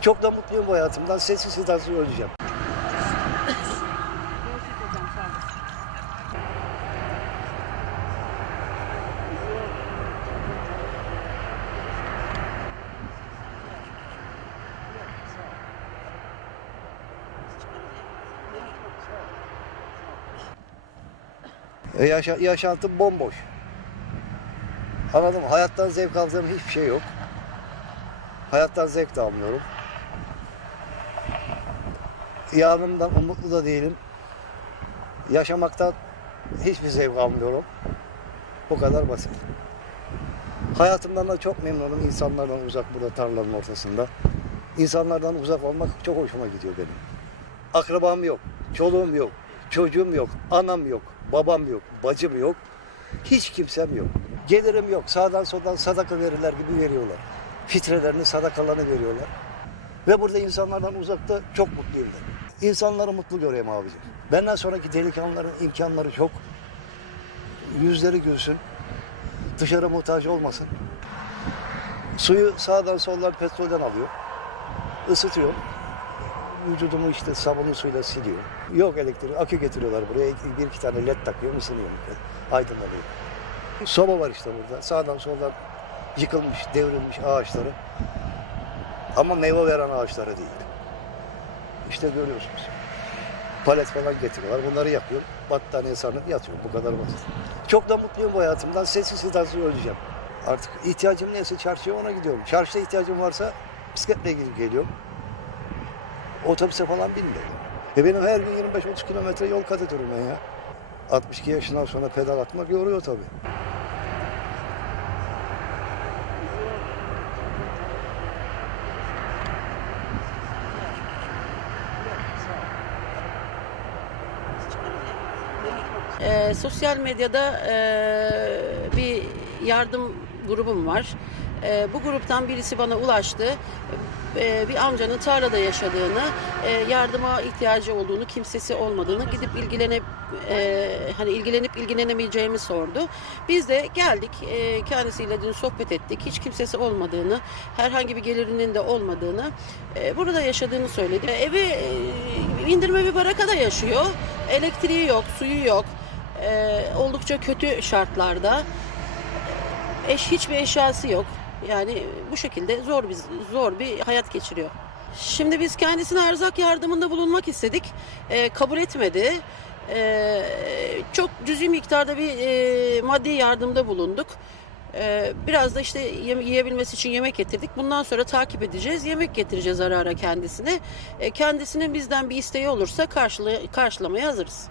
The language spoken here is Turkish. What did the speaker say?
Çok da mutluyum bu hayatımdan. Sessiz sedasız öleceğim. E yaşa- yaşantım bomboş. Anladım. Hayattan zevk aldığım hiçbir şey yok. Hayattan zevk de almıyorum. Yarınımdan umutlu da değilim. Yaşamaktan hiçbir zevk almıyorum. Bu kadar basit. Hayatımdan da çok memnunum. İnsanlardan uzak burada tarlanın ortasında. İnsanlardan uzak olmak çok hoşuma gidiyor benim. Akrabam yok, çoluğum yok, çocuğum yok, anam yok, babam yok, bacım yok. Hiç kimsem yok. Gelirim yok. Sağdan soldan sadaka verirler gibi veriyorlar. Fitrelerini, sadakalarını veriyorlar. Ve burada insanlardan uzakta çok mutluyum. İnsanları mutlu göreyim abicim. Benden sonraki delikanlıların imkanları çok. Yüzleri gülsün. Dışarı muhtaç olmasın. Suyu sağdan soldan petrolden alıyor. Isıtıyor. Vücudumu işte sabunlu suyla siliyor. Yok elektrik, akü getiriyorlar buraya. Bir iki tane led takıyor, ısınıyor. Aydınlanıyor. Soba var işte burada. Sağdan soldan yıkılmış, devrilmiş ağaçları. Ama meyve veren ağaçları değil. İşte görüyorsunuz. Palet falan getiriyorlar. Bunları yakıyor. Battaniye sarınıp yatıyor. Bu kadar basit. Çok da mutluyum bu hayatımdan. Sessiz sedasız öleceğim. Artık ihtiyacım neyse çarşıya ona gidiyorum. Çarşıda ihtiyacım varsa bisikletle gidip geliyorum. Otobüse falan binmiyorum. E benim her gün 25-30 kilometre yol kat ediyorum ben ya. 62 yaşından sonra pedal atmak yoruyor tabii. Ee, sosyal medyada ee, bir yardım grubum var. Ee, bu gruptan birisi bana ulaştı. Ee, bir amcanın tarlada yaşadığını, ee, yardıma ihtiyacı olduğunu, kimsesi olmadığını, gidip ilgilenip ee, hani ilgilenip ilgilenemeyeceğimi sordu. Biz de geldik, ee, kendisiyle dün sohbet ettik. Hiç kimsesi olmadığını, herhangi bir gelirinin de olmadığını, ee, burada yaşadığını söyledi. Ee, Evi ee, indirme bir barakada yaşıyor. Elektriği yok, suyu yok. Ee, oldukça kötü şartlarda. Eş hiçbir eşyası yok. Yani bu şekilde zor bir zor bir hayat geçiriyor. Şimdi biz kendisine erzak yardımında bulunmak istedik. Ee, kabul etmedi. Ee, çok cüzi miktarda bir e, maddi yardımda bulunduk. Ee, biraz da işte yiyebilmesi için yemek getirdik. Bundan sonra takip edeceğiz. Yemek getireceğiz ara ara kendisine. Ee, kendisinin bizden bir isteği olursa karşıla- karşılamaya hazırız.